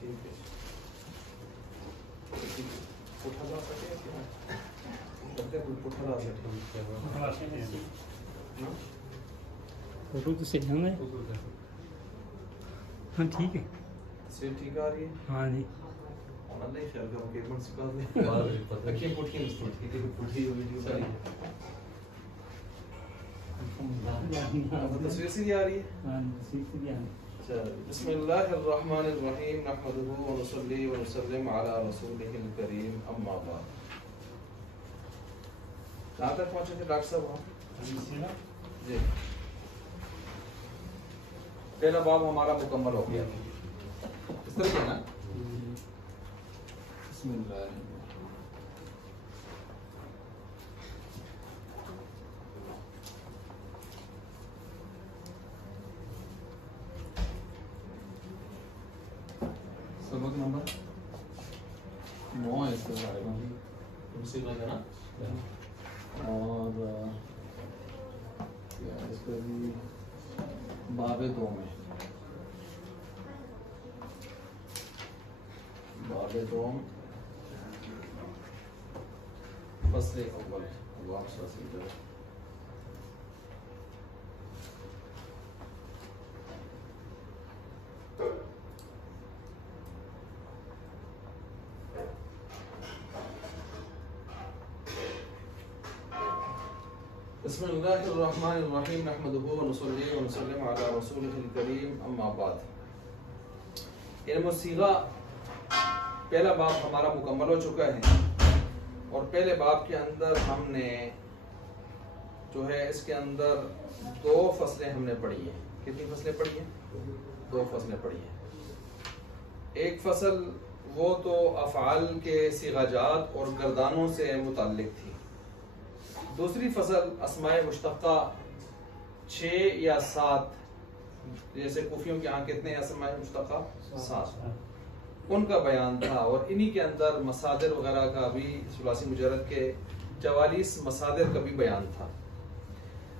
ठीक है, उठा ला सके उठा ला सके फोटो तो सही है। हाँ ठीक है, तस्वीर ठीक आ रही है। हाँ जी नहीं ख्याल करो कि एक मिनट से बात रखिए पुट की ठीक है, पुट की वीडियो सही तस्वीर सीधी आ रही है। हाँ सीधी आ रही है। बिस्मिल्लाहिर्रहमानिर्रहीम नहमदुहु व नुसल्ली व नुसल्लिम अला रसूलिहिल करीम अम्मा बाद। कहाँ तक पहुँचे थे डॉक्टर साहब? जी, पहला बाब हमारा मुकम्मल हो गया। इस तरह से ना बिस्मिल्लाह। सबक नंबर 9 है इसके बारे में तुमसे लगा ना। और इस पर भी बाबे 2 में बाबे 2 फसले अव्वल वापस सीधा बिस्मिल्लाहिर्रहमानिर्रहीम नहमदुहु व नुसल्ली व नुसल्लिम अला रसूलिहिल करीम अम्मा बाद। इल्म सीगा पहला बाब हमारा मुकम्मल हो चुका है और पहले बाब के अंदर हमने जो है इसके अंदर 2 फसलें हमने पढ़ी हैं। कितनी फसलें पढ़ी हैं? 2 फसलें पढ़ी हैं। एक फसल वो तो अफ़आल के सीगाजात और गर्दानों से मुताल्लिक थी। दूसरी फसल अस्माए मुश्तक़ा 6 या 7, जैसे कुफियों के यहाँ कितने अस्माए मुश्तक़ा? 7, उनका बयान था और इन्हीं के अंदर मसादिर वगैरह का भी सुलासी मुजर्रद के 44 मसादिर का भी बयान था।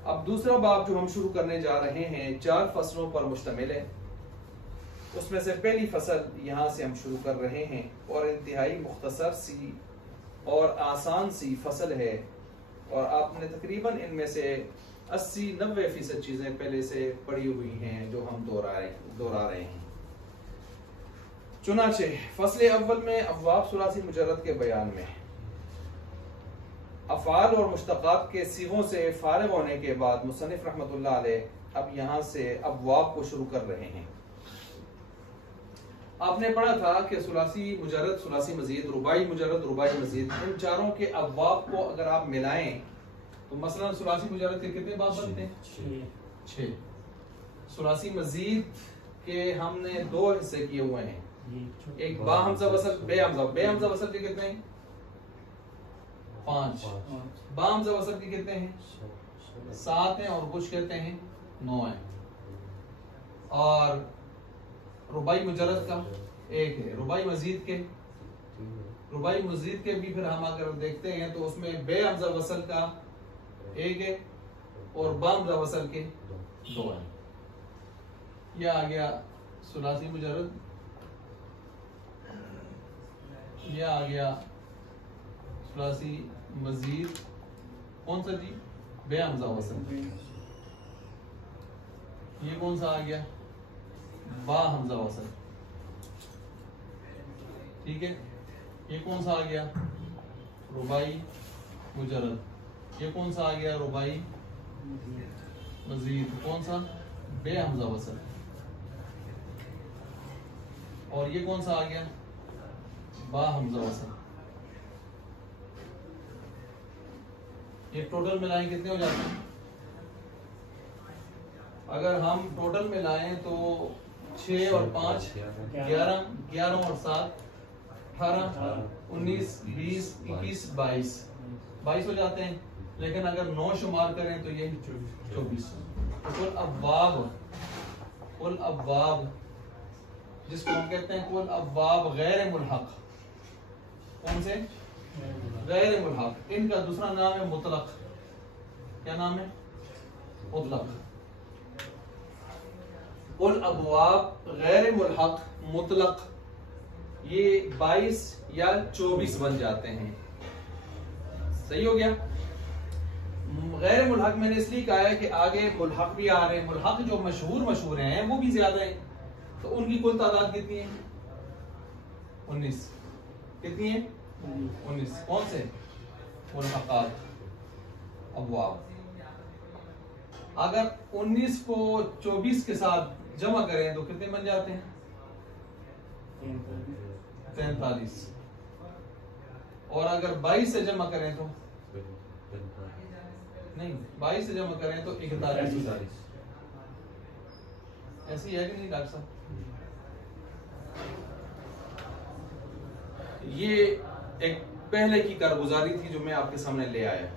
अब दूसरा बाब जो हम शुरू करने जा रहे हैं 4 फसलों पर मुश्तमिल है। उसमें से पहली फसल यहाँ से हम शुरू कर रहे हैं और इंतहाई मुख्तसर सी और आसान सी फसल है और आपने तकरीबन इनमें से 80-90% चीज़ें पहले से पड़ी हुई हैं जो हम दोहरा रहे हैं। चुनाचे फसले अव्वल में अब्वाब सुलासी मुजर्रद के बयान में अफ़आल और मुश्तक़ात के सीगों से फारिग होने के बाद मुसन्निफ रहमतुल्लाह अलैह अब यहाँ से अब्वाब को शुरू कर रहे हैं। आपने पढ़ा था कि सुलासी मुजर्रद, सुलासी मजीद, रुबाई मुजर्रद, रुबाई मजीद, इन चारों के अब्वाब को अगर आप मिलाएं तो मसलन सुलासी मुजर्रद के कितने बाब बनते हैं? 6। सुलासी मजीद के हमने 2 हिस्से किए हुए हैं, एक बा हमजा वसल, बे हमजा वसल के कितने हैं? 5। बा हमजा वसल के कितने हैं? 7 हैं और कुछ कहते हैं 9 हैं। और रुबाई मुजर्रद का 1 है। रुबाई मजीद के भी फिर हम अगर देखते हैं तो उसमें बे हमजा वसल का 1 है और बा हमजा वसल के 2 हैं। यह आ गया सुलासी मुजर्रद, यह आ गया सुलासी मजीद, कौन सा जी? बे हमजा वसल। ये कौन सा आ गया? बा हमजा वसल। ठीक है, ये कौन सा आ गया? रुबाई मुजर्रद। ये कौन सा आ गया? रुबाई मजीद। कौन सा? बे हमजा वसल। और ये कौन सा आ गया? बा हमजा वसल। ये टोटल मिलाएं कितने हो जाते हैं? अगर हम टोटल मिलाएं तो 6 और 5 11, 11 और 7 18, 19, 20, 21, 22 हो जाते हैं। लेकिन अगर 9 शुमार करें तो ये 24। कुल अब्वाब जिसको हम कहते हैं कुल अब्वाब गैर मुल्हक। कौन से? गैर मुल्हक। इनका दूसरा नाम है मुतलक। क्या नाम है? मुतलक। कुल अब्वाब गैर मुल्हक मुतलक ये 22 या 24 बन जाते हैं। सही हो गया। गैर मुल्हक मैंने इसलिए कहा है कि आगे मुल्हक भी आ रहे हैं। मुल्हक जो मशहूर हैं वो भी ज्यादा हैं, तो उनकी कुल तादाद कितनी है? 19। कितनी है? 19। कौन से मुल्हक़ात? अबवाब। अगर 19 को 24 के साथ जमा करें तो कितने बन जाते हैं? 43। और अगर 22 से जमा करें तो नहीं, 22 से जमा करें तो 41। ऐसी है कि नहीं डॉक्टर साहब? ये एक पहले की कारगुजारी थी जो मैं आपके सामने ले आया।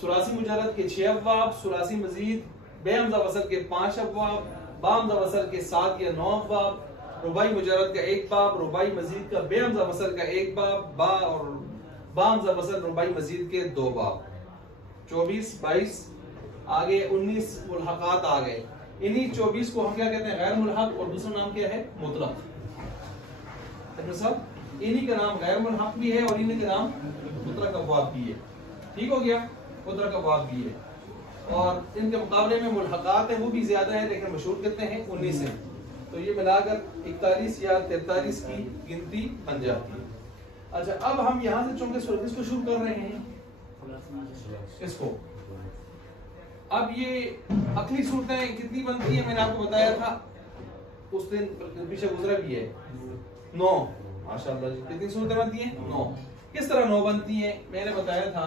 सुलासी मुजारद के 6 अबवाब, सुलासी मजीद बेहमजा वसल के 5 अबवाब, बाहमजा वसल के 7 या 9 अबवाब, रुबाई मुजारद का 1 बाब, रुबाई मजीद का बेहमजा वसल का 1 बाब, बा और बाहमजा वसल रुबाई मजीद के 2 बाब। 24, 22, आगे 19 मुल्हक़ात आ गए। इन्हीं 24 को हम क्या कहते हैं? गैर मुल्हक। और दूसरा नाम क्या है? मुतलक। सब इन्हीं का नाम गैर मुल्हक भी है और इन्हीं का नाम मुतलक अबवाब भी है। ठीक हो गया? मुतलक अबवाब भी है और इनके मुकाबले में मुल्हक़ात है वो भी ज्यादा है, लेकिन मशहूर कितने हैं? 19 है। तो ये मिलाकर 41 या 43 की गिनती बन जाती है। अच्छा, अब हम यहाँ से चूंकि इसको शुरू कर रहे हैं इसको, अब ये अगली सूरतें कितनी बनती है मैंने आपको बताया था उस दिन, पीछे गुजरा भी है। 9। माशाअल्लाह जी, कितनी सूरतें बनती हैं? 9। किस तरह 9 बनती हैं? मैंने बताया था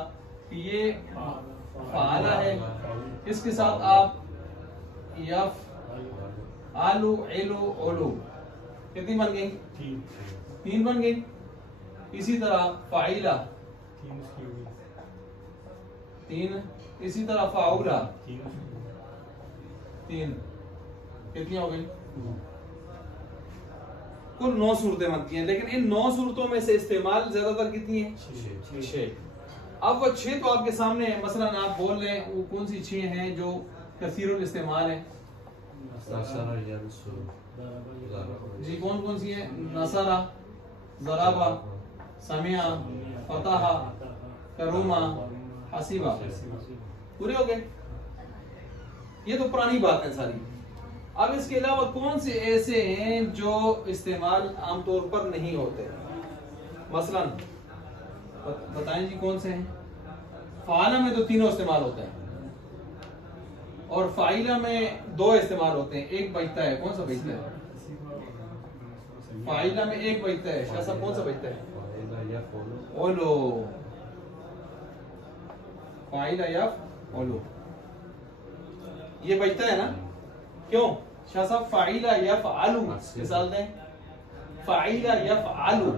कि ये फाला है, इसके साथ आप यफ, आलू, एलो, ओलो, कितनी बन गई? 3 बन गई। इसी तरह फाइला 3, इसी तरह फाउला 3, कितनी हो गई? कुल 9 सूरतें बनती हैं, लेकिन इन 9 सूरतों में से इस्तेमाल ज्यादातर कितनी है? 6। अब वो 6 तो आपके सामने है। मसलन आप बोल रहे हैं वो कौन सी 6 हैं जो कसीरुल इस्तेमाल है? जी कौन कौन सी है? नसरा, ज़राबा, समिया, फतहा, करूमा, हसीबा। पूरे हो गए। ये तो पुरानी बात है सारी। अब इसके अलावा कौन से ऐसे हैं जो इस्तेमाल आमतौर पर नहीं होते? मसलन बताएं जी कौन से हैं? फाला में तो तीनों इस्तेमाल होते हैं और फाइला में 2 इस्तेमाल होते हैं, एक बचता है। कौन सा बचता है? फाइला में एक बचता है। शाह साहब कौन सा बचता है? ओलो। फाइला या ओलो ये बचता है ना? क्यों शाह साहब? फाइला या फालू मिसाल दें। फाइला या फालू,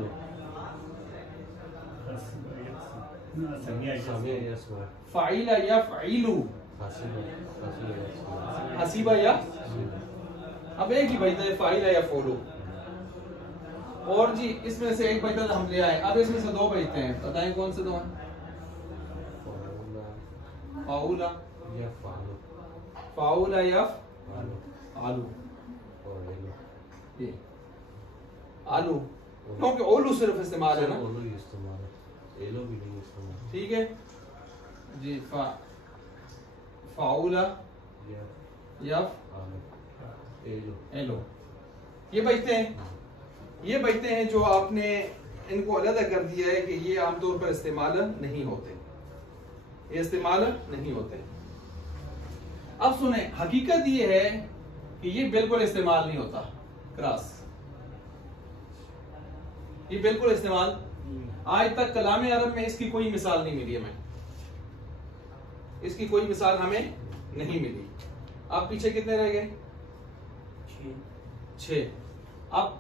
फाइला या फाइलू, हसीबा या, अब एक ही बचता है फाइला या फोलू। और जी इसमें से एक बचता हम ले आए। अब इसमें से 2 बचते हैं, बताएं कौन से 2 हैं? फाउला या फालू, फाउला या आलू, ये आलू, क्योंकि ओलू सिर्फ इस्तेमाल है ना, ओलू इस्तेमाल है, एलो भी नहीं इस्तेमाल। ठीक है जी। फाउला या एलो, एलो ये बचते हैं। ये बचते हैं जो आपने इनको अलग कर दिया है कि ये आमतौर पर इस्तेमाल नहीं होते, ये इस्तेमाल नहीं होते। अब सुने, हकीकत ये है कि ये बिल्कुल इस्तेमाल नहीं होता। क्रॉस ये बिल्कुल इस्तेमाल, आज तक कलाम अरब में इसकी कोई मिसाल नहीं मिली हमें, इसकी कोई मिसाल हमें नहीं मिली। अब पीछे कितने रह गए? 6। अब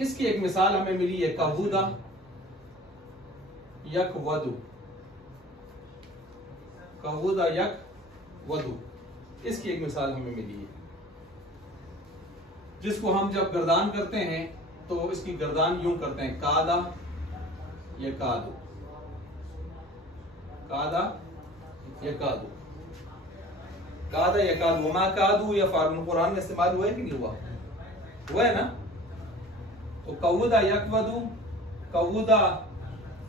इसकी एक मिसाल हमें मिली है, कबूदा, यक वधु, कबूदा यक वधु, इसकी एक मिसाल हमें मिली है, जिसको हम जब गर्दान करते हैं तो इसकी गर्दान यूं करते हैं, कादा या कादू, कादा या कादू, कादा या कादू, मा कादू या फारून कुरान में इस्तेमाल हुआ है कि नहीं हुआ? हुआ है ना? तो कवुदा यकवदू, कवुदा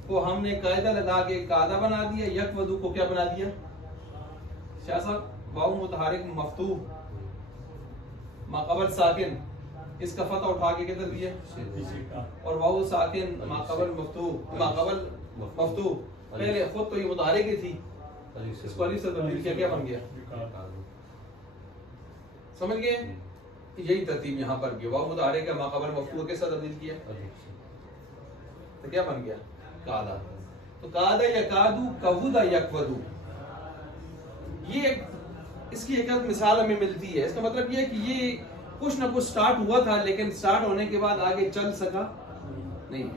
को हमने कायदा लगा के कादा बना दिया, यकवदू को क्या बना दिया शाह साहब, वाउ मुतहरिक मफ्तूह माकबल साकिन, इसका फतह उठा के किधर दिया और वाउ साकिन माकबल मफ्तूह, माकबल मफ्तूह पहले खुद तो ये मुतहरिक ही थी, इसको अलिफ से तब्दील किया, क्या बन गया, समझ गए। यही तरतीब यहाँ पर की, वाउ मुतहरिक है माकबल मफ्तूह के साथ तब्दील किया तो क्या बन गया कादा। तो कादा या कादू, कवुदा यकवदू, ये इसकी एक मिसाल हमें मिलती है। इसका मतलब ये है कि ये कुछ ना कुछ स्टार्ट हुआ था, लेकिन स्टार्ट होने के बाद आगे चल सका नहीं,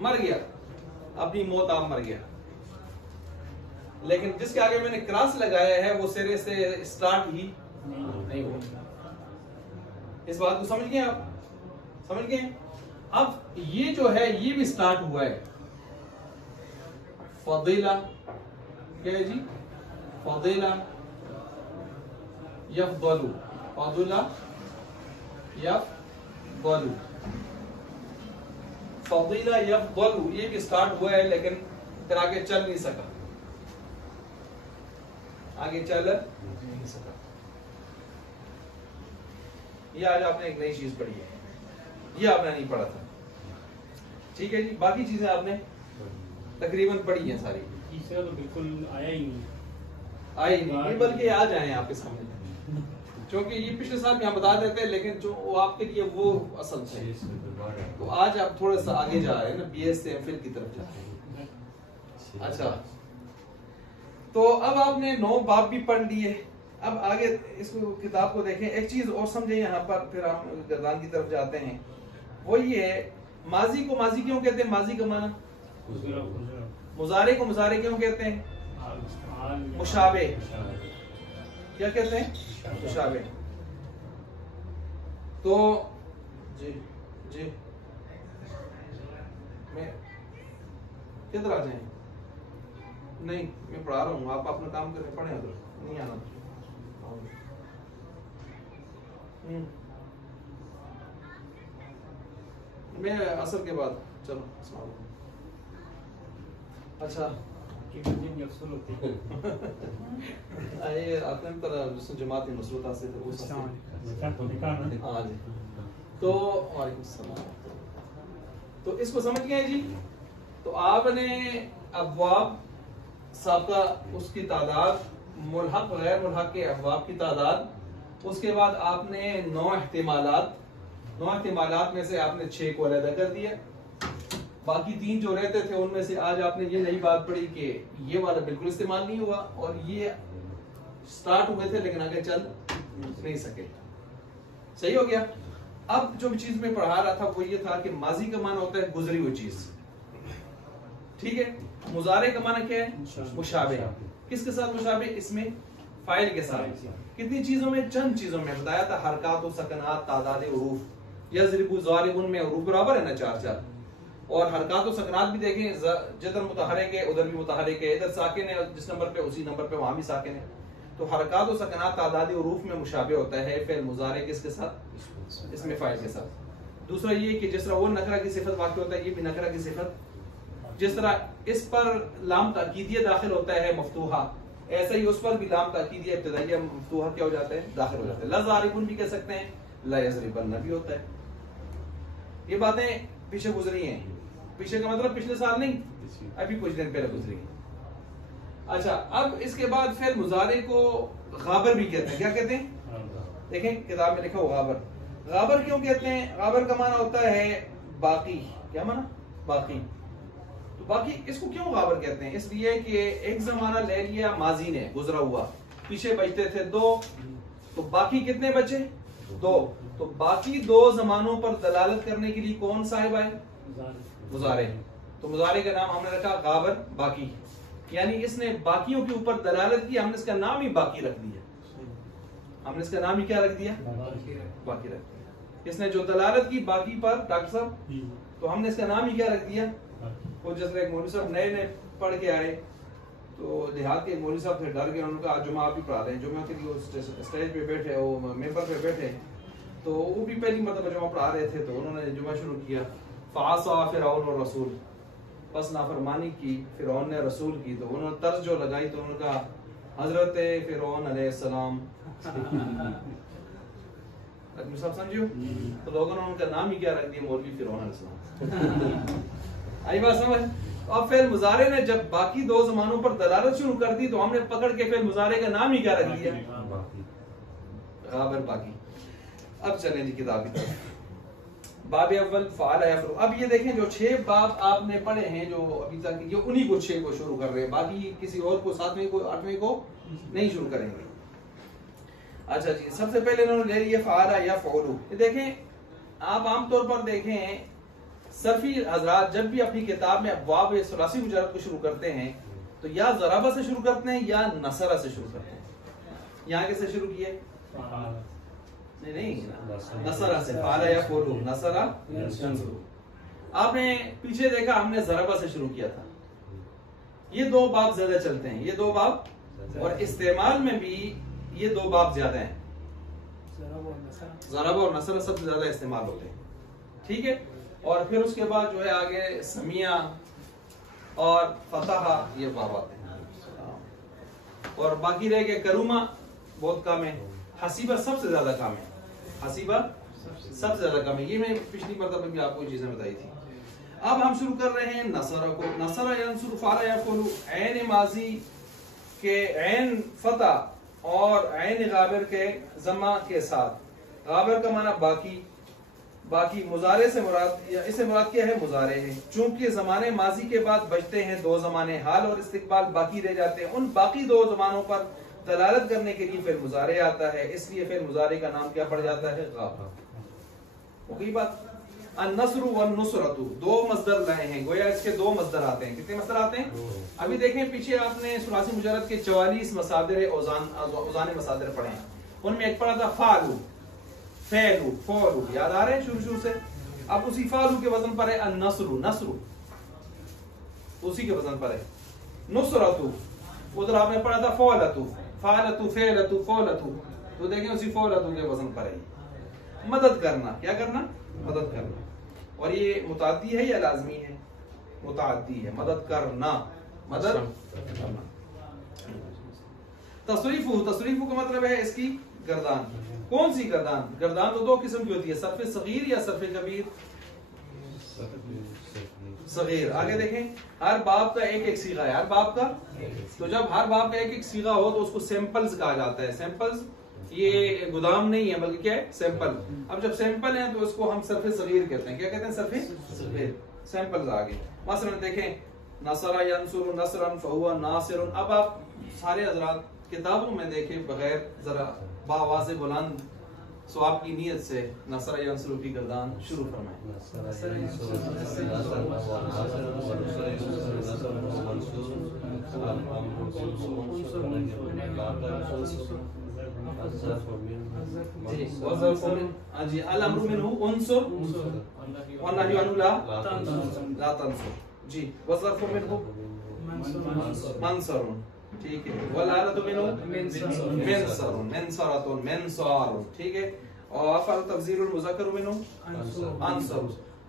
मर गया, अपनी मौत आप मर गया। लेकिन जिसके आगे मैंने क्रॉस लगाया है वो सिरे से स्टार्ट ही नहीं हुआ। इस बात को समझ गए आप, समझ गए। अब ये जो है ये भी स्टार्ट हुआ है, फदीला क्या है जी, फदीला यफदलू, फदीला यफदलू, फदीला यफदलू, ये भी स्टार्ट हुआ है लेकिन फिर आगे चल नहीं सका, आगे चल नहीं सका। ये आज आपने एक नई चीज पढ़ी है, ये आपने नहीं पढ़ा था, ठीक है जी। बाकी चीजें आपने तकरीबन पढ़ी हैं सारी, तीसरा तो बिल्कुल आया ही नहीं, आई नहीं, बल्कि आ जाए आपके सामने, क्योंकि ये पिछले साल भी हम बता देते हैं, लेकिन जो वो आपके लिए वो असल से, तो आज आप थोड़ा सा आगे जा रहे हैं ना, बीएस से एमफिल की तरफ जा रहे हैं। अच्छा, तो अब आपने 9 बाब भी पढ़ लिए, अब आगे इसको किताब को देखें, एक चीज और समझे यहाँ पर, फिर हम गर्दान की तरफ जाते हैं। वो ये है, माजी को माजी क्यों कहते हैं, माजी का माना, मुजारे को मुजारे क्यों कहते हैं, मुशाबे, क्या कहते हैं, मुशाबे। तो जी जी मैं किधर आ जाए, नहीं मैं पढ़ा रहा हूँ, आप अपना काम करें, पढ़े उधर नहीं आना। मैं असर के बाद, चलो अच्छा अफसर होते हैं। ये आपने तरह जमात नुसरत से तो वो हाँ जी, तो वालेकुम सलाम। तो इसको समझ गए जी। तो आपने अबवाब साबका उसकी तादाद, मुल्हक गैर मुल्हक के अबवाब की तादाद, उसके बाद आपने 9 एहतिमालात में से आपने 6 को अलग कर दिया, बाकी 3 जो रहते थे उनमें से आज आपने ये नई बात पढ़ी कि ये वाला बिल्कुल इस्तेमाल नहीं हुआ और ये स्टार्ट हुए थे लेकिन आगे चल नहीं सके। सही हो गया। अब जो चीज में पढ़ा रहा था वो ये था कि माजी का माना होता है गुजरी हुई चीज, ठीक है। मुजारे का माना क्या है, मुशाबे। किसके साथ मुशाबे, इसमें फाइल के साथ। कितनी चीजों में, चंद चीजों में बताया था, हरकात, सकनात, तादाद, उरूफ, यज़रिबु ज़ारिबुन में उरूफ बराबर है ना 4-4, और हरकात और सकनात भी देखें, जिधर मुतहरिक है उधर भी मुतहरिक है, इधर साकिन है जिस नंबर पे उसी नंबर पे वहां भी साकिन है। तो हरकात और सकनात तादाद उरूफ में मुशाबे होता है फेल मुजारे किसके साथ, इसमें फाइल के साथ। दूसरा ये कि जिस तरह वो नकरा की सिफत वाक़ई होता है, ये भी नकरा की सिफत, जिस तरह इस पर लाम ताकीदिया दाखिल होता है मफ्तूहा, ऐसा ही उस पर भी लाम ताकीदिया इब्तिदाइया मफ्तूहा क्या हो जाता है, दाखिल हो जाता है। लज़ारिबुन भी कह सकते हैं, ला यज़रिबन भी होता है। ये बातें पीछे गुजरी हैं, पीछे का मतलब पिछले साल नहीं, अभी कुछ दिन पहले गुजरी। अच्छा, अब इसके बाद फिर मुजारे को गाबर भी कहते हैं। क्या कहते हैं, देखें किताब में लिखा हो गाबर। गाबर क्यों कहते हैं, गाबर का माना होता है बाकी। क्या माना, बाकी। तो बाकी इसको क्यों गाबर कहते हैं, इसलिए कि एक जमाना ले लिया माजी ने, गुजरा हुआ, पीछे बचते थे 2, तो बाकी कितने बचे, 2। तो बाकी 2 जमानों पर दलालत करने के लिए कौन साहिब आए, मुजारे। तो मुजारे का नाम हमने रखा गाबर, बाकी, यानी इसने बाकियों के ऊपर दलालत की, हमने इसका नाम ही बाकी रख दिया। हमने इसका नाम ही क्या रख दिया, बाकी रख दिया। इसने जो दलालत की बाकी पर, डॉक्टर साहब, तो हमने इसका नाम ही क्या रख दिया। वो जैसे एक मौलवी साहब नए नए पढ़ के आए, तो देहात के मौलवी साहब थे, डर गए, उन्होंने कहा जुमा आप ही पढ़ा दें। जुमा के लिए स्टेज पे बैठे, वो मेंबर पे बैठे, तो वो भी पहली मतलब जुमा पढ़ा रहे थे, तो उन्होंने जुमा शुरू किया। फासा फिरौन और रसूल, बस नाफरमानी की फिरौन ने रसूल की, तो उन्होंने तर्ज जो लगाई तो उन्होंने कहा हजरत फिरौन अलैहिस्सलाम। सब समझियो, तो लोगों ने उनका नाम ही क्या रख दिया, मौलवी फिरौन अलैहिस्सलाम। आई बात समझ। अब फिर मुजारे ने जब बाकी दो जमानों पर दलालत शुरू कर दी, तो हमने पकड़ के फिर मुजारे का नाम ही क्या रख दिया, गाबर बाकी। अब चलें जी किताब की तरफ। बाब अव्वल फ़अल यफ़अल। अब ये देखें जो 6 बाब आपने पढ़े हैं जो अभी तक, ये उन्हीं को 6 को शुरू कर रहे हैं, बाकी किसी और को 7वें को 8वें को नहीं शुरू करेंगे। अच्छा जी, सबसे पहले इन्होंने ले लिया फ़अल यफ़अल। ये देखें आप आमतौर पर देखें सरफी हजरात जब भी अपनी किताब में अब्वाब सुलासी मुजर्रद को शुरू करते हैं तो या ज़राबा से शुरू करते हैं या नसरा से शुरू करते हैं। यहाँ किससे शुरू किए? नहीं, नसरा से। फ़अल यफ़अल, नसरा यंसुरु। आपने पीछे देखा हमने ज़राबा से शुरू किया था। ये 2 बाब ज्यादा चलते हैं, ये 2 बाब, और इस्तेमाल में भी ये 2 बाब ज्यादा हैं। ज़राबा और नसरा सबसे ज्यादा इस्तेमाल होते हैं, ठीक है। और फिर उसके बाद जो है आगे समिया और फतहा ये बाब आते हैं, और बाकी रह गए करूमा बहुत कम है, हसीबा सबसे ज्यादा कम है, हसीबा सबसे ज्यादा कम है। ये मैं पिछली मरतबा भी आपको चीजें बताई थी। अब हम शुरू कर रहे हैं नसरा को। नसरा यंसुरु फ़अल यफ़अल, ऐन माजी के ऐन फतह और ऐन गाबिर के जमा के साथ। गाबिर का माना बाकी, बाकी मुजारे से मुराद या इससे मुराद क्या है, मुजारे है। चूंकि जमाने माजी के बाद बचते हैं 2 जमाने हाल और इस्तिकबाल बाकी रह जाते हैं, उन बाकी 2 जमानों पर दलालत करने के लिए फिर मुजारे आता है, इसलिए फिर मुजारे का नाम क्या पड़ जाता है, गाब। ओके बात। अन्नस्रु वन्नुसरतु 2 मस्दर लाए हैं, गोया इसके 2 मस्दर आते हैं। कितने मस्दर आते हैं? अभी देखें पीछे आपने सुलासी मुजर्रद के 44 मसादिर औज़ान मसादिर पढ़े हैं, उनमें एक पढ़ा था फालू, फैलू, फौलू, याद आ रहे हैं शुरू से। अब उसी फालू के वजन पर है अन्नस्रु, नस्रु उसी के वजन पर है। नुसरतु उधर आपने पढ़ा था फौलतु, फालतु, फैलतु, फौलतु, तो देखें उसी फौलतु के वजन पर है। मदद करना, क्या करना, मदद करना। और ये मुताद्दी है या लाजमी है? मुताद्दी है, मदद करना, मदद करना। तसरीफु, तसरीफु का मतलब है इसकी गर्दान। कौन सी गर्दान? गर्दान तो 2 किस्म की होती है, सरफे सगीर या सरफे कबीर। सगीर। आगे देखें हर बाब का एक सीगा है, हर बाब का। तो जब हर बाब का एक सीगा हो तो उसको सैंपल्स कहा जाता है। सैंपल्स ये गोदाम नहीं है बल्कि क्या है, सैंपल। अब जब सैंपल है तो उसको हम सरफे सगीर कहते हैं। क्या कहते हैं? सरफे सगीर। सैंपल्स आगे मसलन देखें नसरा यंसुरु नसरन फहुवा नासिरुन। अब आप सारे हजरात किताबों में देखें बगैर जरा बावाज़े बुलंद स्वाब की नीयत से नसरा यंसुरु की गर्दान शुरू फरमाएं। जी अल अम्रु मिनहु उनसुर व नह्यु अन्हु ला तंसुर। जी वज़रफु मिनहु मंसरुन, ठीक है। वल आलतु मिनहु मिनसरुन, मिनसरतुन, मिनसारुन, ठीक है। और अफअल तफजीरुल मुज़क्कर मिनहु अंसरु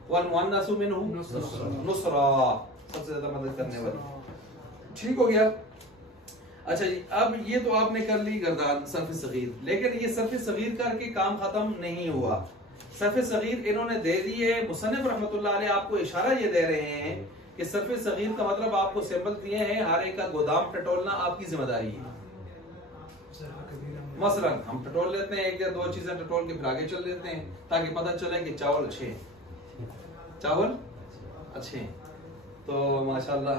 वल मुअन्नसु मिनहु नुसरा, सबसे ज्यादा मदद करने वाली। ठीक हो गया। अच्छा जी, अब ये तो आपने कर ली गर्दान सरफ सगीर, लेकिन ये सरफ सगीर करके काम खत्म नहीं हुआ। सरफ सगीर इन्होंने दे दी है, मुसन्निफ रहमतुल्लाह अलैह आपको इशारा ये दे रहे हैं कि सरफ सगीर का मतलब आपको सैंपल दिए हैं, हर एक का गोदाम टटोलना आपकी जिम्मेदारी है। मसलन हम टटोल लेते हैं 1 या 2 चीजें टटोल के फिर आगे चल लेते हैं ताकि पता चले कि चावल अच्छे हैं, चावल अच्छे हैं। तो माशाल्लाह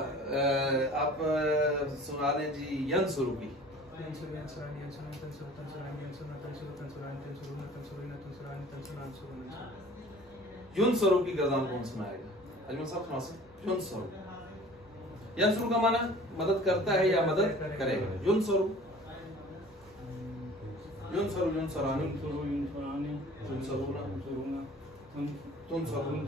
आप सुना दें जी यंसुरु की। युनसुरु की गर्दान कौन सुनाएगा? अजमल साहब सुना सकते? युनसुरु, यंसुरु का माना मदद करता है या मदद करेगा। युनसुरु, युनसुरु, युनसुरानी, युनसुरुना, तुनसुरानी,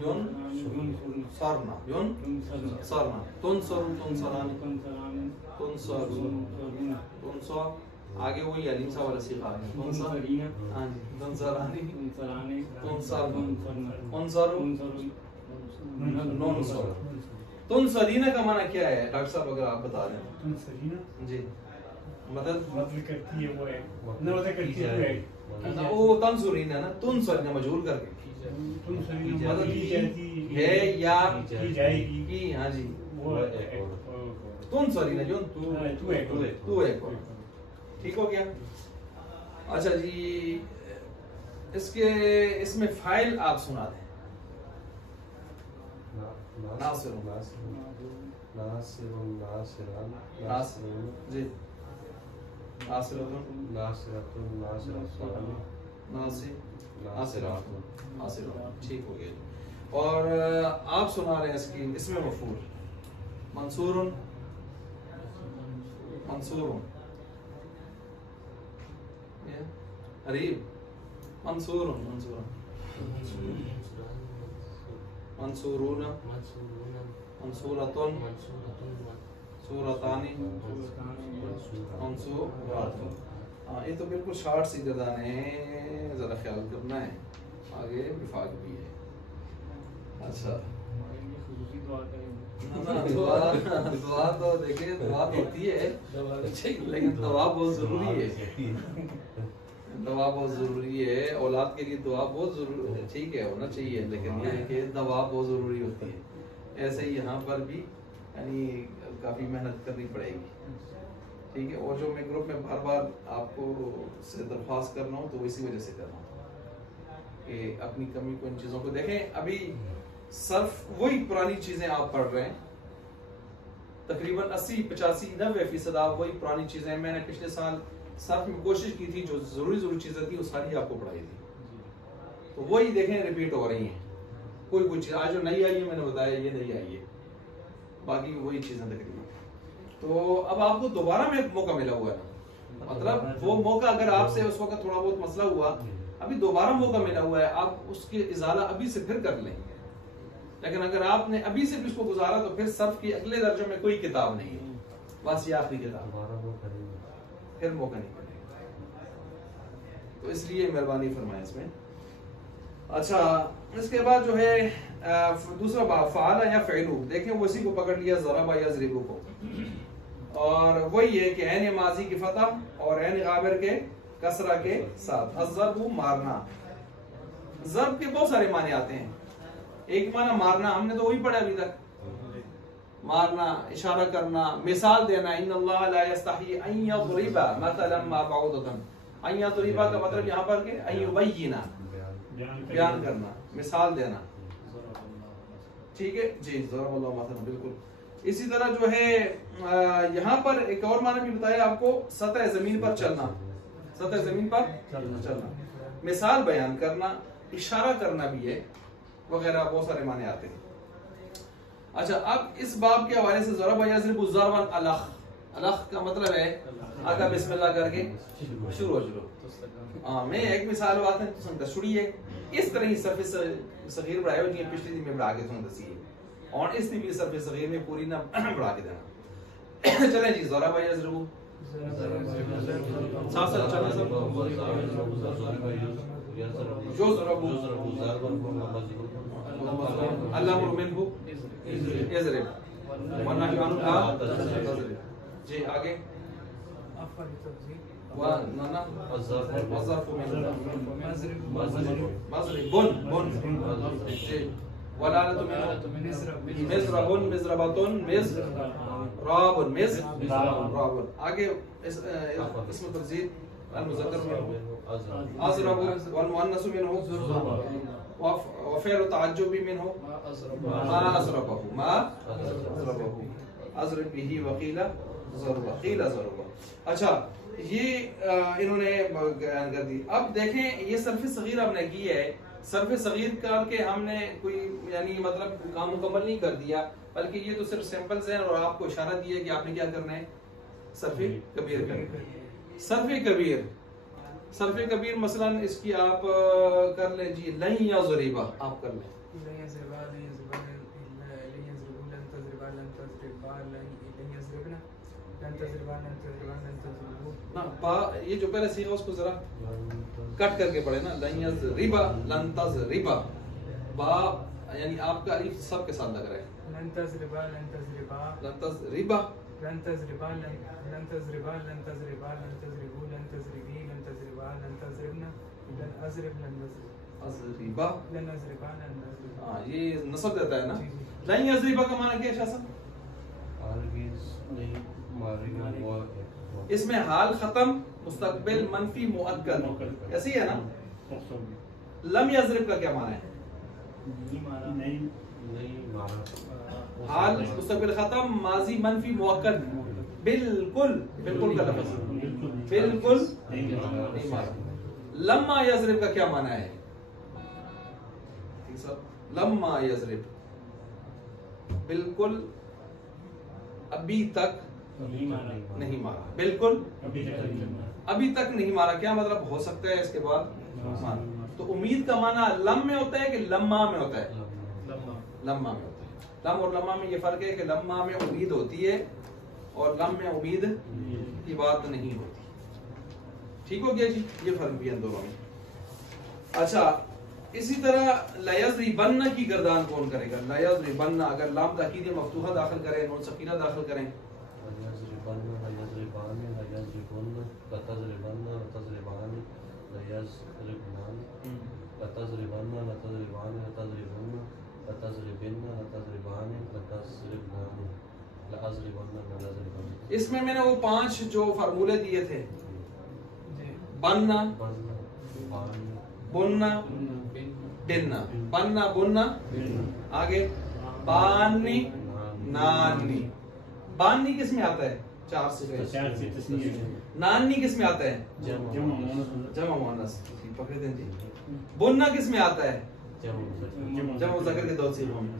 युनसरना, युनसरना, तुनसरु, तुनसरानी, तुनसरुन, तुनसर, आगे वही अलीम सा वाला सीखा है। कौन सा? हाँ जी, तुनसरानी, तुनसरीना का माना क्या है डॉक्टर साहब, अगर आप बता दें? जी मतलब करती है वो है ना, वो करती है वो तंसुरीना ना, तुनसरीना मजबूर करके मतलब है या की जाएगी की। हाँ जी, वो तुनसरीना जो तू एक तू एक ठीक हो गया। अच्छा जी, इसके इसमें फाइल आप सुना दें। नासिर जी, ठीक हो गया। और आप सुना रहे हैं इसकी इसमें मफूल मंसूरुन, मंसूरुन अरीब, मंसूरुन, मंसूरुन, मंसूरुन, मंसूरतुन, सूरतानी, मंसूरातुन। हाँ, ये तो बिल्कुल शार्ट सीधे दाने हैं, जरा ख्याल करना है, आगे विफाक भी है। अच्छा दुआ तो देखिए, दुआ होती है लेकिन दवा बहुत जरूरी है, दवा बहुत जरूरी है, औलाद के लिए दुआ बहुत जरूरी है, ठीक है होना चाहिए, लेकिन ये है कि दवा बहुत जरूरी होती है। ऐसे ही यहाँ पर भी यानी काफी मेहनत करनी पड़ेगी, ठीक है। और जो मैं ग्रुप में बार बार आपको से दरख्वास्त कर रहा हूँ, तो इसी वजह से कर रहा हूँ कि अपनी कमी को, इन चीज़ों को देखें। अभी सर्फ वही पुरानी चीज़ें आप पढ़ रहे हैं, तकरीबन 80-85-90% आप वही पुरानी चीज़ें, मैंने पिछले साल सर्फ में कोशिश की थी, जो ज़रूरी चीज़ें थी वो सारी आपको पढ़ाई थी, तो वही देखें रिपीट हो रही हैं। कोई चीज़ आज जो नई आई है, मैंने बताया ये नई आई है, बाकी वही चीज़ें तकरीबन। तो अब आपको दोबारा में मौका मिला हुआ है, मतलब वो मौका अगर आपसे उस वक्त थोड़ा बहुत मसला हुआ, अभी दोबारा मौका मिला हुआ है, आप उसके इजाला अभी से फिर कर लेंगे। लेकिन अगर आपने अभी से भी उसको गुजारा, तो फिर सर्फ के अगले दर्जे में कोई किताब नहीं है, बस ये आखिरी किताब, फिर मौका नहीं मिलेगा। तो इसलिए मेहरबानी फरमाएं इसमें। अच्छा, इसके बाद जो है दूसरा बाब फ़ाला या फ़इलू, देखें वो इसी को पकड़ लिया, ज़रबा या ज़रिबू को, और वही है कि ऐन माजी की फतह और ऐन गाबिर के कसरा के साथ। अज़रबू मारना, ज़रब के बहुत सारे माने आते हैं। एक माना मारना, हमने तो वही पढ़ा अभी तक, मारना, इशारा करना, मिसाल देना। इन्नल्लाह ला यस्तही अन यज़रिबा मसलन मा बऊदतन, अन यज़रिबा का मतलब यहाँ पर के अन युबय्यिना, बयान करना, मिसाल देना, ठीक है जी, ज़रबल्लाहु मसलन, बिल्कुल। इसी तरह जो है यहाँ पर एक और माना भी बताया आपको, सतह जमीन पर चलना, सतह जमीन पर चलना, मिसाल बयान करना, इशारा करना भी है, वगैरह बहुत सारे माने आते हैं। अच्छा, अब इस बाब के हवाले से ज़रबा यज़रिबु ज़रबन अलख, अलख का मतलब है आका बिस्मिल्लाह करके शुरू हो शुरू। हाँ, मैं एक मिसाल बात है तो संग छुड़ी है, इस तरह ही सरफेस सगीर बढ़ाए हुए पिछली दिन में बढ़ा के सुन दसी है, और इस दिन भी सरफेस सगीर में पूरी ना बढ़ा के देना। चलें जी, ज़रबा यज़रिबु साथ साथ चलें सब, जो ज़रबु अल्लाह मिनहु यज़रिब वरना का जी। आगे व नाना वज़रफु मज़रिबुन बुन जी, वलालतु मिज़रबुन मिज़रबतुन मिज़राबुन मिज़राबुन। आगे इसमें तज़ीद अल-मुज़क्कर अज़रबु वल मुअन्नसु मिनहु वफ़ेल तअज्जुबी मिनहु मा अज़रबहु, मा अज़रबहु, अज़रब बिही वक़ीला ज़रबा, क़ीला ज़रबा। अच्छा, ये इन्होंने बयान कर दी। अब देखें, ये सर्फ़ सग़ीर हमने की है, सर्फ़ सग़ीर करके हमने कोई यानी मतलब काम मुकम्मल नहीं कर दिया, बल्कि ये तो सिर्फ सैंपल्स हैं और आपको इशारा दिया कि आपने क्या करना है, सर्फ़ कबीर करना है। सर्फ़ कबीर, सर्फ़ कबीर मसलन इसकी आप कर लें जी, लन या ज़रिबा आप कर लें, लन तज़रिबा लन तज़रिबा लन तज़रिबू ना बा ये जो पहले सीखा उसको जरा कट करके पढ़े ना, लन यज़रिबा लन तज़रिबा, बा यानी आपका अलिफ सब के साथ लग रहा है, लन तज़रिबा लन तज़रिबा लन तज़रिबा लन तज़रिबा लन तज़रिबा लन तज़रिबा लन तज़रिबू लन तज़रिबी लन तज़रिबा लन तज़रिबना लन अज़रिब लन नज़रिब अज़रिबा, लन अज़रिबा लन नज़रिब। हाँ ये नस्ब देता है ना। जी, जी। लन यज़रिबा का माना क्या है शाह साहब? हरगिज़ नहीं मारेगा वो इसमें हाल खत्म, मुस्तकबिल मनफी मुअक्कद, ऐसी है ना। लम यज़रिब का क्या माना है? नहीं मारा हाल मुस्तकबिल खत्म, माजी मनफी मुअक्कद, बिल्कुल बिल्कुल का लफ्ज़, बिल्कुल नहीं मारा। लम्मा यज़रिब का क्या माना है? ठीक सर, लम्मा यज़रिब बिल्कुल अभी तक नहीं मारा, बिल्कुल अभी तक नहीं मारा, क्या मतलब हो सकता है इसके बाद माना। तो उम्मीद का माना लम में होता है कि लम्मा में होता है? लम्मा में होता है। लम और लम्मा में ये फर्क है कि लम्मा में उम्मीद होती है और लम में उम्मीद की बात नहीं होती। ठीक हो गया जी, ये फर्क भी है दोनों में। अच्छा, इसी तरह लयज़रिबन्ना की गर्दान कौन करेगा? लयज़रिबन्ना, अगर लाम ताकीद मफ्तूहा दाखिल करें, नून सकीना दाखिल करें, इसमें मैंने वो 5 जो फार्मूले दिए थे, बनना, बुनना, बिनना, बनना, बुनना, आगे बानी, नानी। बानी किस में आता है? 4 से। नानी किस में आता है? जमा मुअन्नस। पकड़े दें जी। बुनना किस में आता है? जमा मुज़क्कर के 2 सीगों में।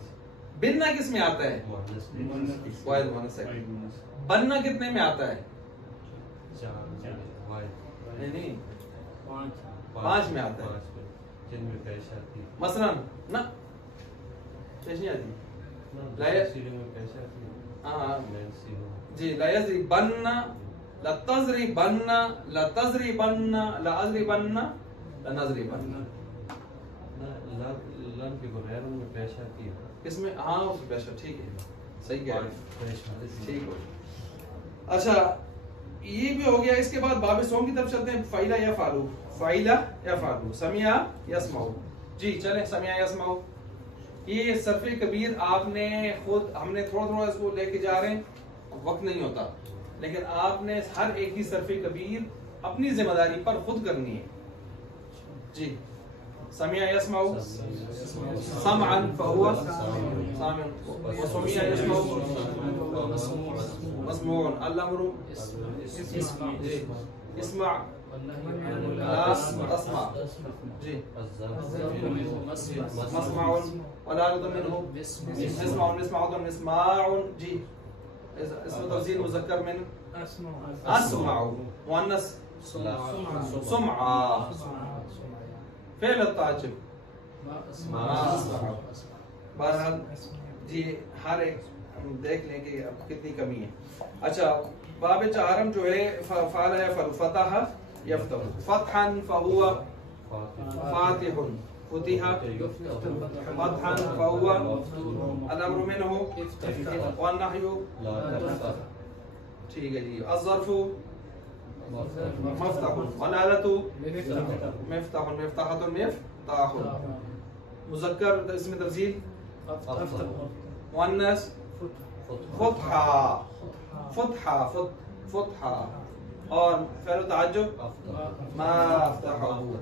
बिनना किस में आता है? वाहिद मुअन्नस है। बनना कितने में आता है? नहीं 5 में आता है। मसलन ना पेश नहीं आती हाँ जी। लयज़रिबन्ना, लतज़रिबन्ना, लतज़रिबन्ना, लअज़रिबन्ना, लनज़रिबन्ना। लम के बगैर में पेश आती है इसमें, हाँ उस पेश, ठीक है, सही कह रहे हैं, ठीक हो। अच्छा, ये भी हो गया। इसके बाद बाब सोम की तरफ चलते हैं। फ़ाइला या फालू, फ़ाइला या फालू, समिया यस्माउ। जी चलें, समिया यस्माउ। ये सरफ़े कबीर आपने खुद, हमने थोड़ा थोड़ा इसको लेके जा रहे हैं, वक्त नहीं होता, लेकिन आपने हर एक की सरफ़े कबीर अपनी जिम्मेदारी पर खुद करनी है। जी, समिया यस्माउ, समअन फहुवा सामिन, व समिया यस्माउ मस्मूअन, अल-अम्रु जी इस्मा अस्मा जी मस्माउन वला मिनहु इस्माउन इस्माउन इस्माउन जी। इसमें तफसील मुज़क्कर मिन अस्माउ, मुअन्नस सुमआ, फ़िल ताजिब बहरहाल जी। हर एक हम देख लें कि अब कितनी कमी है। अच्छा, बाब चारम जो है फ़ाल है फतह यफ्तहु, फ़तहन फहुवा फ़ातिहुन, फुतिहा फ़तहन फहुवा अल-अम्रु मिनहु वन-नहयु। ठीक है जी। अज़-ज़र्फ़ु मफ़्तहुन वल-आलतु मिफ़्ताहुन मिफ़्ताहतुन मिफ़्ताहुन। मुज़क्कर इसमें तफ़सील मुअन्नस फुतहा फुतहा फुतहा और फ़ेल ताज्जुब माफ़्तहु।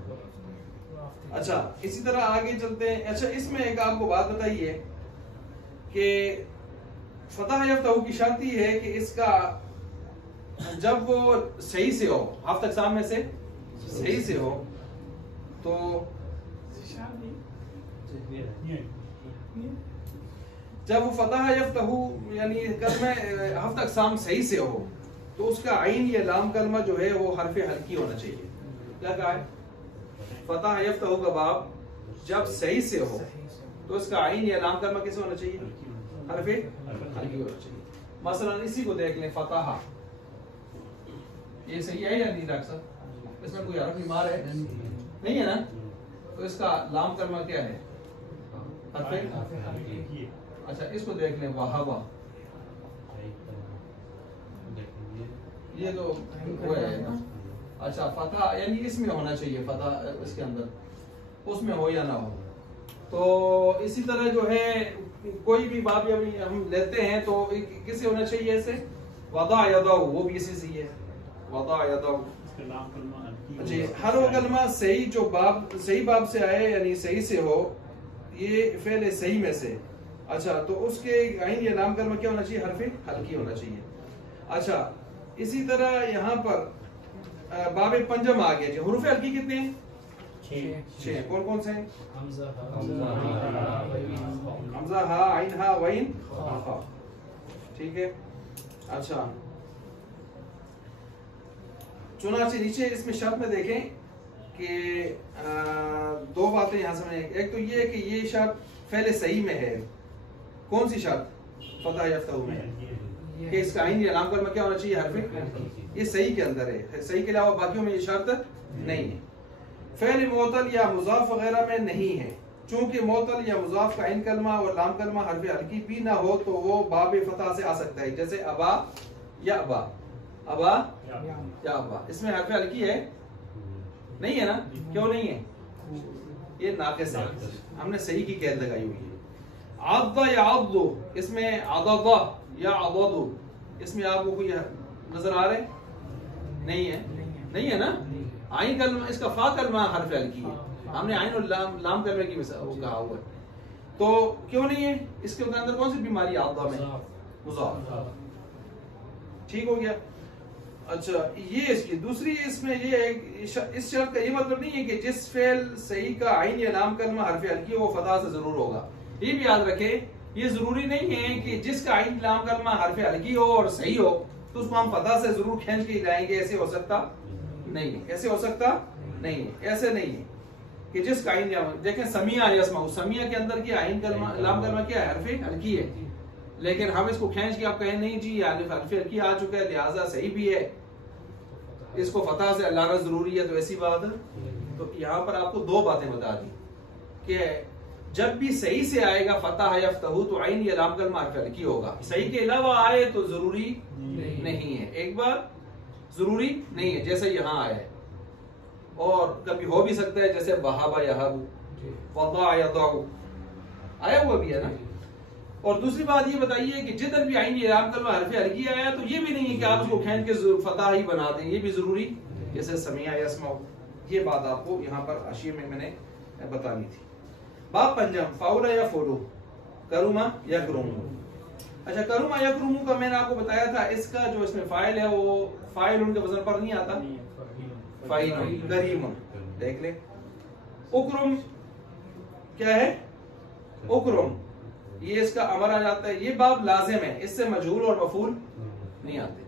अच्छा, इसी तरह आगे चलते हैं। अच्छा, इसमें एक आपको बात बताइए कि फतह यफ्तहु की शर्त ये है कि इसका जब वो सही से हो, हफ्त अक़साम में से सही से हो, तो जब वो फतह यफ्तहु यानी कलमा हफ्त अक़साम सही से हो, तो उसका आइन या लाम कलमा जो है वो हरफ हल्की होना चाहिए। क्या कहा है? फतह यफ्तहु का बाब जब सही से हो तो इसका आइन या लाम कलमा कैसे होना चाहिए? हरफ हल्की होना चाहिए। मसलन इसी को देख लें, फतह ये सही है या नहीं डॉक्टर साहब? इसमें कोई हरफ बीमार है नहीं है ना? तो इसका लाम कलमा क्या है? अच्छा इसको देख लें, वहाबा, ये तो वो है ना। अच्छा फतह यानी इसमें होना चाहिए, फतह इसके अंदर, उसमें हो या ना हो। तो इसी तरह जो है कोई भी बाब जब हम लेते हैं तो किससे होना चाहिए? ऐसे वदा यदाउ, वो भी इसी से है, वदा यदाउ जी। हर वो कलमा सही जो बाब, सही बाब से आए यानी सही से हो, ये फेल सही में से। अच्छा तो उसके आइन या लाम कलमा क्या होना चाहिए? हरफ हल्की होना चाहिए। अच्छा इसी तरह यहाँ पर बाब पंजम आ गया जी। हुरूफ हल्की कितने हैं? 6। कौन कौन से हैं? हमजा, हा, आइन, हा, वाइन, हा। ठीक है। अच्छा चुनाचे नीचे इसमें शर्त में देखें कि दो बातें यहाँ समझ। एक तो ये है कि ये शर्त पहले सही में है। कौन सी शर्त? फतह यफ्तहू में कि इसका आइन या लाम कलमा क्या होना चाहिए? हरफ। ये सही के अंदर है, सही के अलावा बाकियों में ये शर्त नहीं है। फेल मोतल या मुजाफ वगैरह में नहीं है, चूंकि मोतल या मुजाफ का आइन कलमा और लाम कलमा हरफ हल्की भी ना हो तो वो बाब फतह से आ सकता है। जैसे अबा या अबा, अबा या अबा, इसमें हरफ हल्की है नहीं है ना? क्यों नहीं है? ये नाक़िस है, हमने सही की कैद लगाई हुई है। आदा या आदो, इसमें आदादा या आदादो, इसमें आपको कोई नजर आ रहे? नहीं है, नहीं है ना? आइन कलमा, इसका फा कलमा हरफ हल्की है, हमने आइन और लाम कलमे की वो कहा हुआ है। तो क्यों नहीं है? इसके अंदर कौन सी बीमारी? आदा में मुज़ाफ। ठीक हो गया। अच्छा ये इसकी दूसरी, इसमें ये इस शर्त का ये मतलब नहीं है कि जिस फेल सही का आइन या लाम कलमा हरफ हल्की हो वो फतह से जरूर होगा। ये भी याद रखे, ये जरूरी नहीं है कि जिसका आइन लाम कलमा हरफ हल्की हो और सही हो तो उसको हम फतह से जरूर खींच के लाएंगे। ऐसे हो सकता नहीं है, ऐसे हो सकता नहीं है, ऐसे नहीं है कि जिसका आइन या देखें समिया यसमा, समिया के अंदर की आइन कलमा लाम कलमा क्या है? हरफ हल्की है, लेकिन हम इसको खींच के आप कहें नहीं जी हरफ हल्की आ चुका है लिहाजा सही भी है, इसको फतह से लाना जरूरी है, तो ऐसी बात है। तो यहाँ पर आपको दो बातें बता दी कि जब भी सही से आएगा फतह यफ्तहू तो आइन या लाम कलमा हरफ हल्की होगा। सही के अलावा आए तो जरूरी नहीं है, एक बार जरूरी नहीं है, जैसे यहाँ आया है। और कभी हो भी सकता है जैसे वहाबा यहाबू, वदा यदाऊ आया हुआ भी है ना। और दूसरी बात ये बताइए कि जिधर भी आइन या लाम कलमा हरफ हल्की आया तो ये भी नहीं है कि आप उसको खींच के फतह ही बना दें, ये भी जरूरी जैसे समिया यसमाउ। ये बात आपको यहाँ पर हाशिये में मैंने बतानी थी। बाब पंजम, फाउला या फोलू, करुमा या करुमू। अच्छा करुमा या करुमू का मैंने आपको बताया था, इसका जो इसमें फाइल है वो फाइल उनके वजन पर नहीं आता, फाइल करीम। देख ले उकरुम क्या है? उकरुम, ये इसका अमर आ जाता है। ये बाब लाजिम है, इससे मजहूल और मफूल नहीं आते।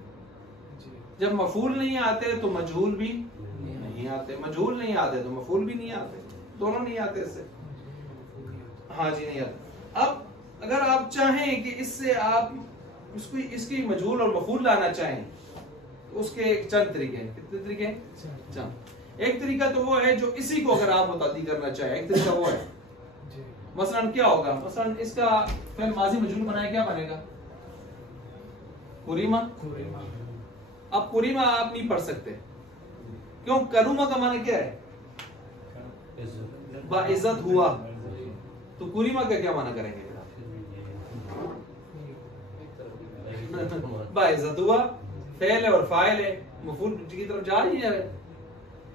जब मफूल नहीं आते तो मजहूल भी नहीं आते, मजहूल नहीं आते तो मफूल भी नहीं आते, दोनों नहीं आते इससे। हाँ जी नहीं आते। अब अगर आप चाहें कि इससे आप इसको इसकी मजहूल और मफूल लाना चाहें तो उसके चंद तरीके हैं। कितने तरीके हैं? चंद। एक तरीका तो वो है जो इसी को अगर आप मुतादी करना चाहें, एक तरीका वो है मसलन क्या होगा? मसलन इसका फिर माजी मजहूल बनाए क्या बनेगा? कुरीमा। अब कुरीमा आप नहीं पढ़ सकते, क्यों? करूमा का माने क्या है? बाइज्जत हुआ। तो कुरीमा का क्या माना करेंगे? बाइज्जत हुआ, फेल है और फाइल है, मफूल की तरफ जा रही है।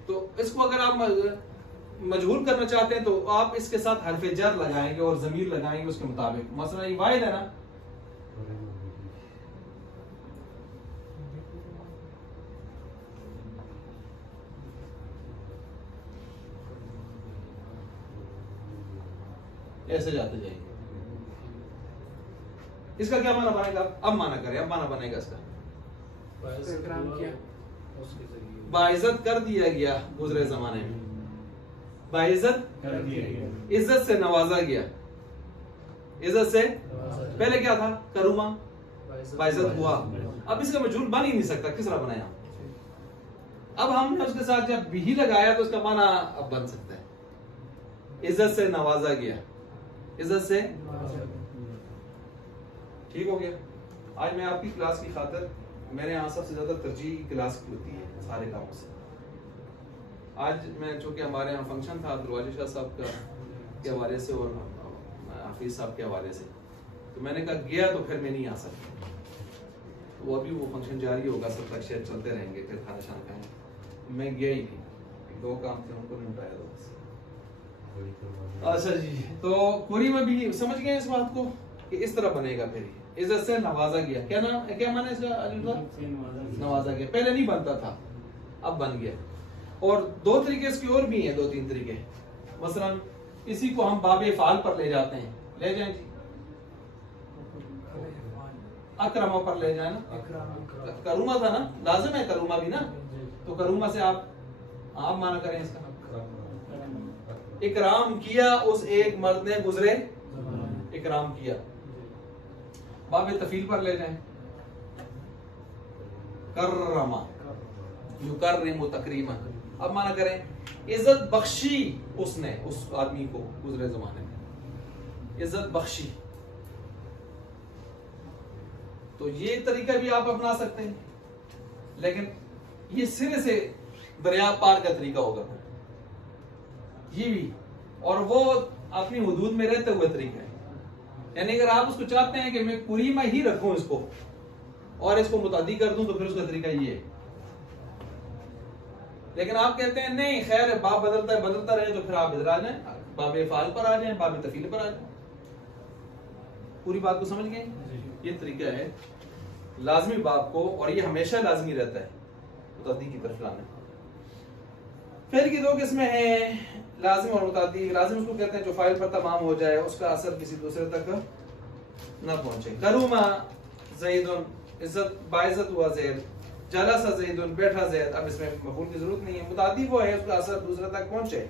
तो इसको अगर आप मजहूल करना चाहते हैं तो आप इसके साथ हरफ जर लगाएंगे और ज़मीर लगाएंगे उसके मुताबिक। मसला ये वाहिद है ना, ऐसे जाते जाएंगे। इसका क्या माना बनेगा? अब माना करें, अब माना बनेगा इसका बाइज्जत कर दिया गया गुजरे जमाने में, बाइज्जत इज्जत से नवाजा गया, इज्जत से पहले क्या था? करूमा, बाइज्जत हुआ। अब इसका मजहूल बन ही नहीं सकता, किस तरह बनाया? अब हमने उसके साथ जब भी लगाया तो उसका माना अब बन सकता है, इज्जत से नवाजा गया, इज्जत से ठीक हो गया। आज मैं आपकी क्लास की खातिर, मेरे यहाँ सबसे ज्यादा तरजीह क्लास की होती है सारे कामों से। आज मैं चूंकि हमारे यहाँ फंक्शन था अब्दुल वालिद शाह साहब का के हवाले से और हाफिज साहब के हवाले से, तो मैंने कहा गया तो फिर मैं नहीं आ सकता, तो वो अभी वो फंक्शन जारी होगा, सब तक शायद चलते रहेंगे, फिर खाना शान खाएंगे, मैं गया ही नहीं, 2 काम थे उनको निपटाया था बस। अच्छा जी, तो पूरी में भी समझ गए इस बात को कि इस तरह बनेगा। फिर इज्जत से नवाजा गया, क्या नाम क्या माना इसका? नवाजा गया, पहले नहीं बनता था अब बन गया। और 2 तरीके इसके और भी हैं, 2-3 तरीके। मसलन इसी को हम बाबे फाल पर ले जाते हैं, ले जाएं जी, अकरमा पर ले जाए ना, करूमा था ना, लाजिम है करूमा भी ना, तो करूमा से आप माना करें इसका इकराम किया उस एक मर्द ने गुजरे इकराम किया। बाबे तफील पर ले जाएं, कर्रमा युकर्रिमु तकरीमा, अब माना करें इज्जत बख्शी उसने उस आदमी को गुजरे जमाने में, इज्जत बख्शी। तो ये तरीका भी आप अपना सकते हैं, लेकिन ये सिरे से दरिया पार का तरीका होगा ये भी, और वो अपनी हुदूद में रहते हुए तरीका है। यानी अगर आप उसको चाहते हैं कि मैं पूरी में ही रखूं इसको और इसको मुतादी कर दूं, तो फिर उसका तरीका ये है। लेकिन आप कहते हैं नहीं खैर बाप बदलता रहे, तो फिर आप इधर आ जाएं, बाबे फाल पर आ जाएं, बाबे तफील पर आ जाएं। पूरी बात को समझ गए? ये तरीका है लाजमी बाप को, और ये हमेशा लाजमी रहता है मुतादी की तरफ लाना। फिर की 2 किस्में हैं, लाजिम और मुतादी। लाजिम उसको कहते हैं जो फाइल पर तमाम हो जाए, उसका असर किसी दूसरे तक न पहुंचे। करूमा ज़ैदुन, इज्जत बाइज्जत हुआ ज़ैद, जलसा ज़ैदुन, बैठा ज़ैद। अब इसमें मफूल की जरूरत नहीं है। मुतादी वो है उसका असर दूसरे तक पहुंचे।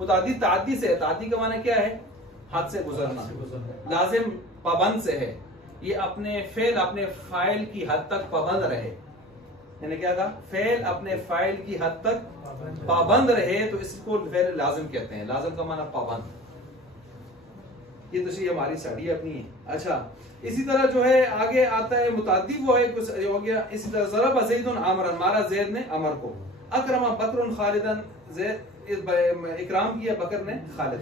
मुतादी तादी से, तादी का माना क्या है? हद से गुजरना। लाजिम पाबंद से है, ये अपने फेल अपने फाइल की हद तक पाबंद रहे। यानी क्या था? फेल अपने फाइल की हद तक पाबंद रहे, तो इसको फेल लाजिम कहते हैं। लाजिम का माना पाबंद। ये तो हमारी साड़ी अपनी है। अच्छा, इसी तरह जो है आगे आता है मुतादी वो है कुछ हो गया। इसी तरह ज़रब ज़ैदुन आमरन, मारा ज़ैद ने अमर को। अकरमा बकरुन खालिदन, ज़ैद इकराम किया बकर ने खालिद।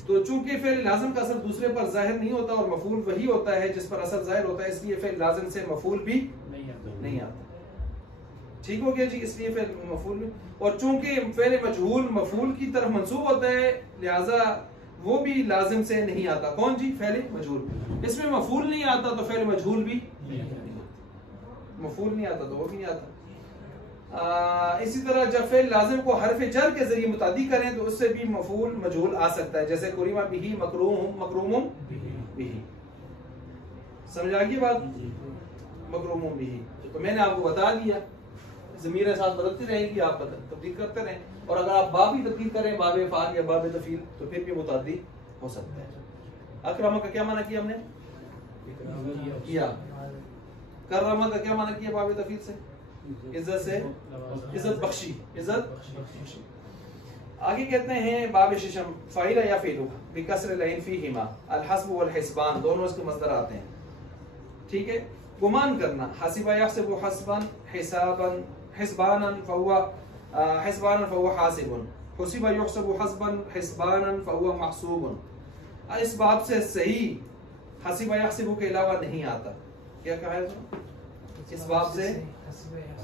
तो चूंकि फेल लाजिम का असर दूसरे पर जाहिर नहीं होता और मफूल वही होता है जिस पर असर जाहिर होता है, इसलिए फेल लाजिम से मफूल भी नहीं आता। ठीक हो गया जी? इसलिए फेल मफूल भी, और चूंकि फेल मजहूल मफूल की तरफ मंसूब होता है, लिहाजा वो भी लाजिम से नहीं आता। कौन जी? फेल मजहूल। इसमें मफूल नहीं आता तो फेल मजहूल भी नहीं आता। मफूल नहीं आता तो वो भी नहीं आता। इसी तरह जब फेल लाजिम को हरफ जर के जरिए मुतादी करें तो उससे भी मफूल मजहूल आ सकता है, जैसे कुरिमा बिही मकरूमुम बिही। समझ आ गई बात? मकरूमुम बिही तो मैंने आपको बता दिया, ज़मीरें साथ बदलती रहेंगी, आप तब्दील करते रहें। और अगर आप बाब भी तब्दील करें, बाबे फाल या बाबे तफील, तो फिर भी मुतादी हो सकता है। अकरमा का क्या माना किया हमने? किया। कररमा का क्या माना किया बाबे तफील से? इज्जत से, इज्जत बख्शी, इज्जत बख्शी। आगे कहते हैं बाब शिशम फाइला या फेलू बिकसर लैन फीहिमा अलहस्ब वल हिस्बान, दोनों इसके मसदर आते हैं। ठीक है? गुमान करना, हसिबा यहसिबु हस्बन हिसाबन हिस्बानन फहुवा हिस्बानन फहुवा हासिबुन, हुसिबा युहसबु हस्बन हिस्बानन फहुवा महसूबुन। इस बाब से सही हसिबा यहसिबु के अलावा नहीं आता। क्या कहा है? इस बाब से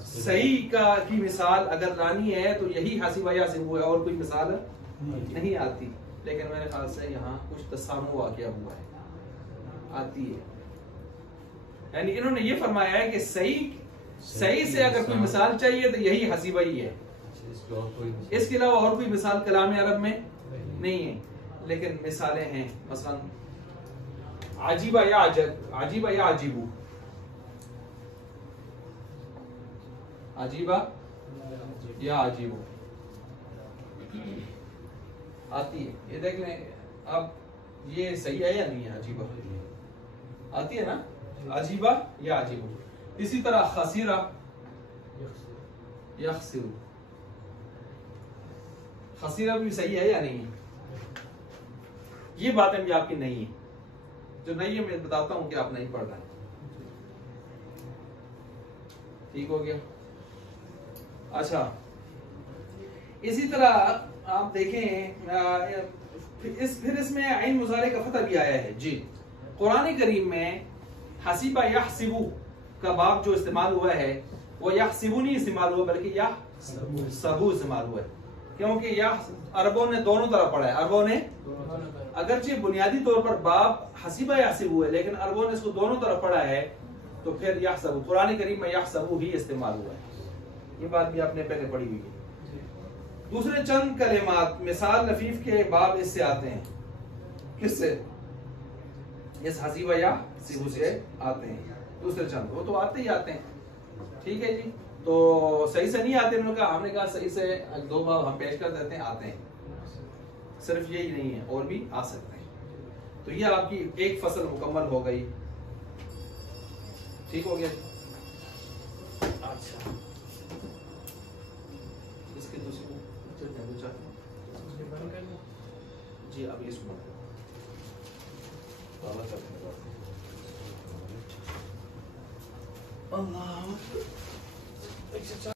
सही का की मिसाल अगर लानी है तो यही हसीबा यासिबु है, और कोई मिसाल नहीं आती। लेकिन मेरे ख्याल से यहाँ कुछ तसामु वाक़या हुआ है, आती है। यानी इन्होंने ये फरमाया है कि सही से अगर कोई मिसाल चाहिए तो यही हसीबा ही है, इसके अलावा और कोई मिसाल कलाम अरब में नहीं है। लेकिन मिसालें हैं, मसलन आजीबा या आजीबा या आजीबू, अजीबा या अजीबो आती है। ये देख लें अब, ये सही है या नहीं है? अजीबा आती है ना, अजीबा या अजीबो। इसी तरह खसीरा यखसिरु। खसीरा भी सही है या नहीं है? ये बातें भी आपकी नहीं है। जो नहीं है मैं बताता हूं कि आप नहीं पढ़ रहे हैं। ठीक हो गया। अच्छा, इसी तरह आप देखें फिर इसमें आइन मुजारे का फतह भी आया है जी। कुरान करीम में हसीबा यहसिबु का बाब जो इस्तेमाल हुआ है वो यहसिबु नहीं इस्तेमाल हुआ बल्कि यहसबु इस्तेमाल हुआ है, क्योंकि यह अरबों ने दोनों तरफ पढ़ा है। अरबों ने अगरचे बुनियादी तौर पर बाब हसीबा यहसिबु है लेकिन अरबों ने इसको दोनों तरफ पढ़ा है, तो फिर यहसबु कुरान करीम में यहसबु ही इस्तेमाल हुआ है। ये बात भी आपने पहले पढ़ी हुई है। दूसरे चंद कलिमात मिसाल लफीफ के बाब इससे आते हैं। किससे? इस हसीबा या सिबु से आते हैं। दूसरे चंद वो तो आते ही आते हैं। ठीक है जी। तो सही से नहीं आते उन्होंने कहा, हमने कहा सही से दो बाब हम पेश कर देते हैं, आते हैं। सिर्फ यही नहीं है और भी आ सकते हैं। तो ये आपकी एक फसल मुकम्मल हो गई। ठीक हो गया। अच्छा, इसके दूसरे जी अभी इसमें अल्लाह